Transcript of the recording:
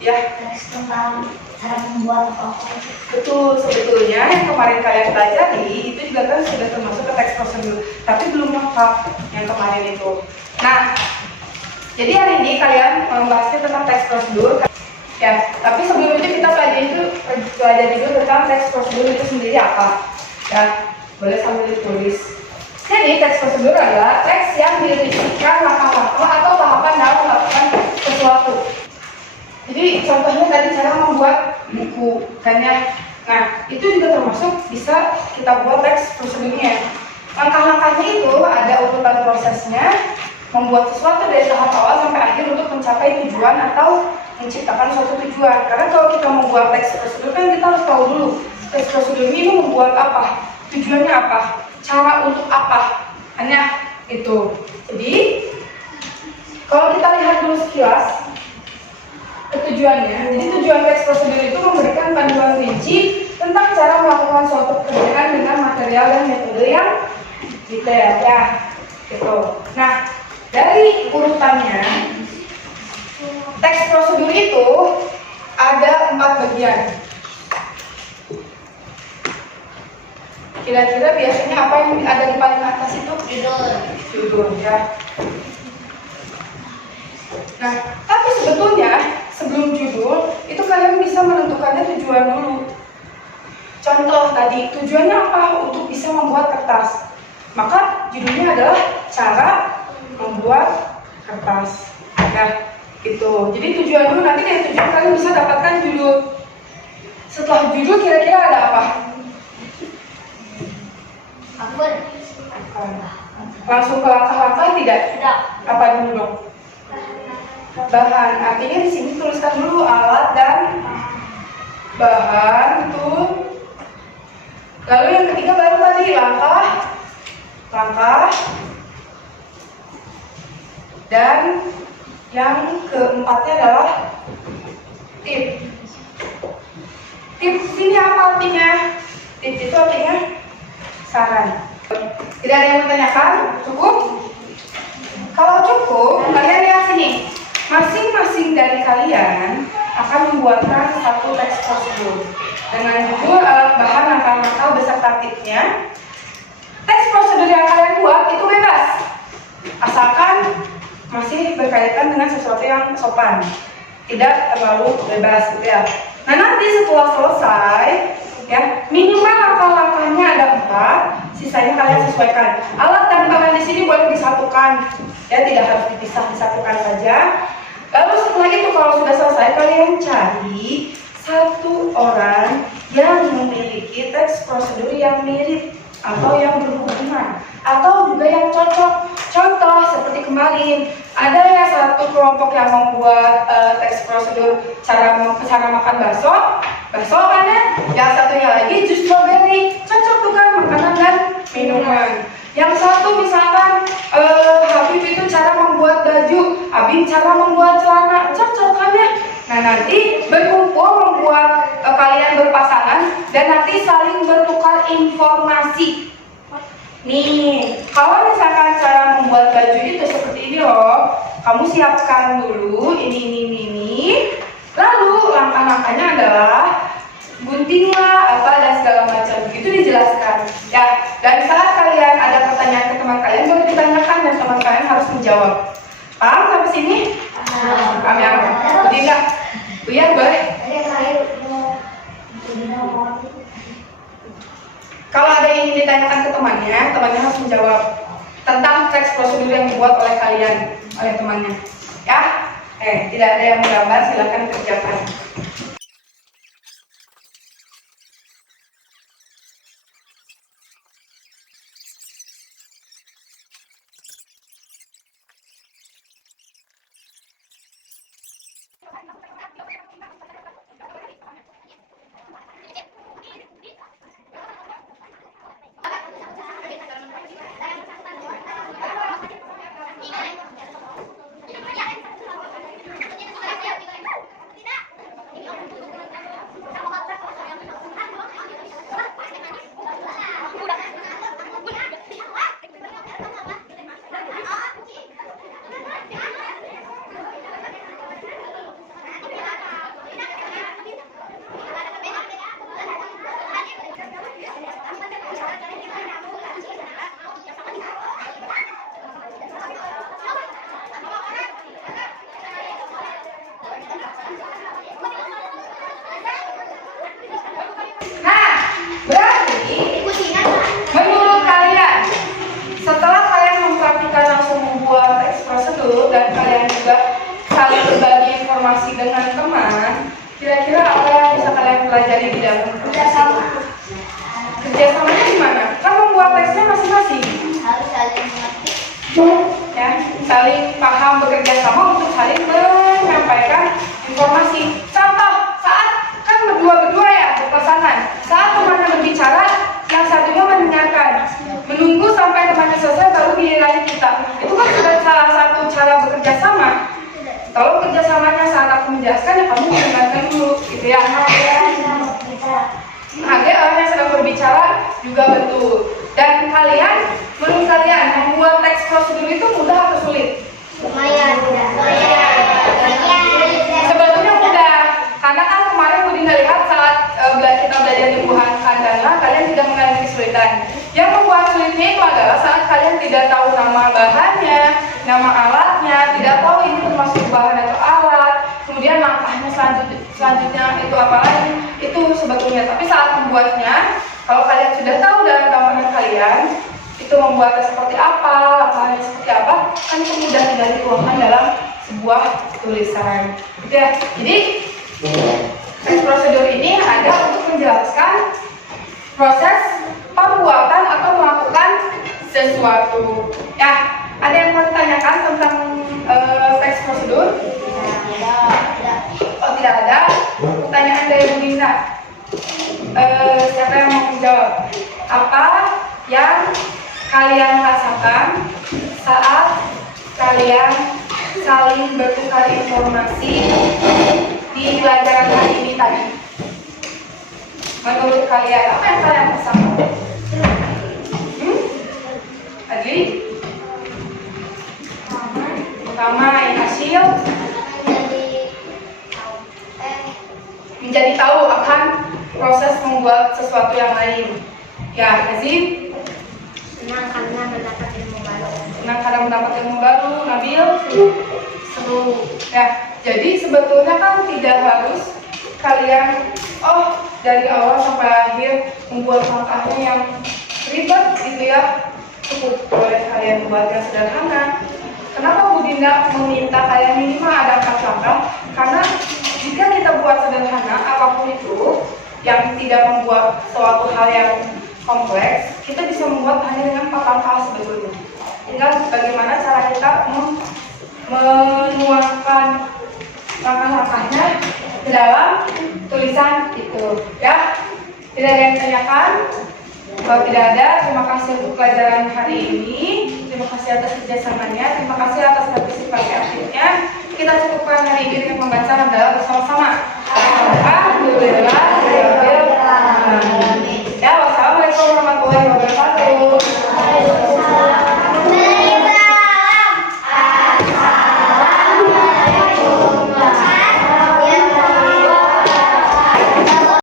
Ya. Tentang cara membuat apa? Betul, sebetulnya yang kemarin kalian pelajari itu juga kan sudah termasuk ke teks prosedur, tapi belum lengkap yang kemarin itu. Nah, jadi hari ini kalian membahasnya tentang teks prosedur. Ya, tapi sebelum itu kita pelajari dulu tentang teks prosedur itu sendiri apa. Ya, boleh sambil ditulis. Jadi teks prosedur adalah teks yang berisikan langkah-langkah atau tahapan dalam melakukan sesuatu. Jadi contohnya tadi cara membuat buku kan ya. Nah, itu juga termasuk bisa kita buat teks prosedurnya. Langkah-langkahnya itu ada urutan prosesnya, membuat sesuatu dari tahap awal sampai akhir untuk mencapai tujuan atau menciptakan suatu tujuan. Karena kalau kita membuat teks prosedur kan kita harus tahu dulu teks prosedur ini membuat apa, tujuannya apa, cara untuk apa, hanya itu. Jadi kalau kita lihat dulu sekilas tujuannya, jadi tujuan teks prosedur itu memberikan panduan rinci tentang cara melakukan suatu pekerjaan dengan material dan metode yang detail ya, gitu. Nah, dari urutannya teks prosedur itu ada 4 bagian. Kira-kira biasanya apa yang ada di paling atas itu? Judul ya. Nah, tapi sebetulnya sebelum judul itu kalian bisa menentukannya tujuan dulu. Contoh tadi, tujuannya apa? Untuk bisa membuat kertas. Maka judulnya adalah cara membuat kertas. Nah, itu. Jadi tujuan dulu, nanti dari tujuan kalian bisa dapatkan judul. Setelah judul kira-kira ada apa? Langsung ke langkah-langkah tidak? Tidak. Apa dulu dong? Bahan. Artinya di sini tuliskan dulu alat dan bahan tuh. Lalu yang ketiga baru tadi langkah. Dan yang keempatnya adalah tip. Tip ini apa artinya? Tip itu artinya saran. Tidak ada yang menanyakan? Cukup? Kalau cukup, kalian lihat sini. Masing-masing dari kalian akan membuatkan satu teks prosedur dengan judul, alat bahan, langkah-langkah beserta tipnya. Teks prosedur yang kalian buat itu bebas, asalkan masih berkaitan dengan sesuatu yang sopan, tidak terlalu bebas gitu ya. Nah, nanti setelah selesai ya, minimal langkah-langkahnya ada 4, sisanya kalian sesuaikan. Alat dan bahan di sini boleh disatukan, ya tidak harus dipisah, disatukan saja. Lalu setelah itu kalau sudah selesai, kalian cari satu orang yang memiliki teks prosedur yang mirip atau yang berhubungan atau juga yang cocok. Contoh seperti kemarin ada ya satu kelompok yang membuat teks prosedur cara makan bakso kan ya. Yang satunya lagi jus strawberry, cocok tuh kan, makanan dan minuman. Yang satu misalkan Habib itu cara membuat baju, Abim cara membuat celana, cocok kan ya. Nah, nanti berkumpul membuat kalian berpasangan dan nanti saling bertukar informasi. Nih, kalau misalkan cara membuat baju itu seperti ini loh, kamu siapkan dulu ini. Lalu langkah-langkahnya adalah guntinglah apa dan segala macam, begitu dijelaskan. Ya, dan saat kalian ada pertanyaan ke teman kalian boleh ditanyakan dan teman kalian harus menjawab. Paham sampai sini? Kami akan. Jadi enggak? Iya, boleh. Kalau ada yang ingin ditanyakan ke temannya harus menjawab tentang teks prosedur yang dibuat oleh kalian, oleh temannya. Ya? Tidak ada yang menggambar, silakan kerjakan. dengan teman, kira-kira apa yang bisa kalian pelajari di dalam Kerjasama. kerjasamanya gimana? Kan membuat teksnya masing-masing. Harus saling mengerti. Ya, saling paham bekerja sama untuk saling menyampaikan informasi. Contoh, saat kan berdua-berdua ya berpasangan. Saat temannya berbicara, yang satunya mendengarkan, menunggu sampai temannya selesai baru giliran kita. Itu kan sudah salah satu cara bekerja sama. Kalau kerjasamanya saat aku menjelaskan, ya kamu mendengarkan dulu, gitu ya. Ada orang yang sedang berbicara juga betul. Dan kalian, menurut kalian membuat teks prosedur itu mudah atau sulit? Lumayan. Sebetulnya mudah, karena kan kemarin Budi lihat saat kita belajar di Wuhan Kandana, kalian tidak mengalami kesulitan. Yang membuat sulitnya itu adalah saat kalian tidak tahu nama bahannya, nama alatnya, tidak tahu ini termasuk bahan atau alat, kemudian langkahnya selanjutnya itu apa lagi, itu sebetulnya. Tapi saat membuatnya, kalau kalian sudah tahu dalam gambaran kalian, itu membuatnya seperti apa, langkahnya seperti apa, kan itu mudah tinggal dituangkan dalam sebuah tulisan. Ya, jadi teks prosedur ini ada untuk menjelaskan proses pembuatan atau melakukan sesuatu. Ya, ada yang mau ditanyakan tentang teks prosedur? Oh, tidak ada. Pertanyaan dari Bu Dinda. Siapa yang mau menjawab? Apa yang kalian rasakan saat kalian saling bertukar informasi di pelajaran hari ini tadi? Menurut kalian, apa yang kalian rasakan? Lagi? Damai, hasil menjadi tahu akan proses membuat sesuatu yang lain. Ya, Azim? Senang karena mendapat ilmu baru. Senang karena mendapat ilmu baru. Nabil? Seru. Ya, jadi sebetulnya kan tidak harus kalian dari awal sampai akhir membuat langkahnya yang ribet gitu ya. Cukup boleh kalian buat yang sederhana. Kenapa Bu Dinda meminta kalian minimal ada 4 langkah? Karena jika kita buat sederhana apapun itu yang tidak membuat suatu hal yang kompleks, kita bisa membuat hanya dengan 4 langkah sebetulnya. Tinggal bagaimana cara kita menuangkan langkah-langkahnya ke dalam tulisan itu. Ya, tidak ada yang tanyakan? Kalau tidak ada, terima kasih untuk pelajaran hari ini. Terima kasih atas kerjasamanya. Terima kasih atas partisipasi aktifnya. Kita cukupkan hari ini dengan membaca hamdalah bersama-sama. Alhamdulillah.